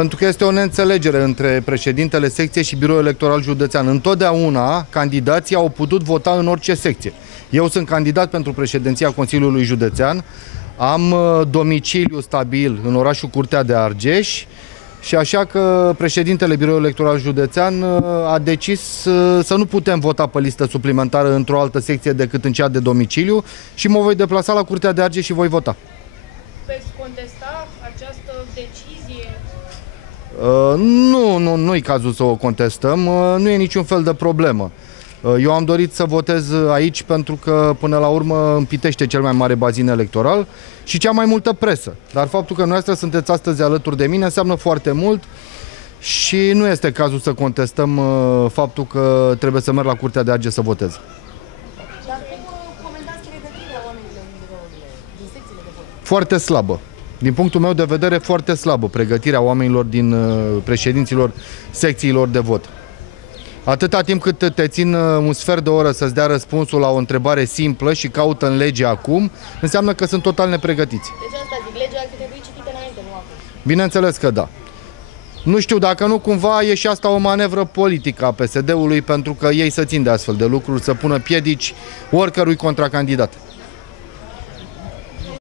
Pentru că este o neînțelegere între președintele secției și biroul electoral județean. Întotdeauna candidații au putut vota în orice secție. Eu sunt candidat pentru președinția Consiliului Județean, am domiciliu stabil în orașul Curtea de Argeș și așa că președintele biroului electoral județean a decis să nu putem vota pe listă suplimentară într-o altă secție decât în cea de domiciliu și mă voi deplasa la Curtea de Argeș și voi vota. Veți contesta această decizie? Nu-i cazul să o contestăm, nu e niciun fel de problemă. Eu am dorit să votez aici pentru că, până la urmă, în Pitești cel mai mare bazin electoral și cea mai multă presă. Dar faptul că noastră sunteți astăzi alături de mine înseamnă foarte mult și nu este cazul să contestăm faptul că trebuie să merg la Curtea de Argeș să votez. Dar cum comentați pregătirea oamenilor din secțiile de vot? Foarte slabă. Din punctul meu de vedere, foarte slabă pregătirea oamenilor din președinților secțiilor de vot. Atâta timp cât te țin un sfert de oră să-ți dea răspunsul la o întrebare simplă și caută în lege acum, înseamnă că sunt total nepregătiți. Deci asta zic, legea ar fi trebuit citită înainte, nu acum. Bineînțeles că da. Nu știu, dacă nu cumva e și asta o manevră politică a PSD-ului pentru că ei se țin de astfel de lucruri, să pună piedici oricărui contracandidat.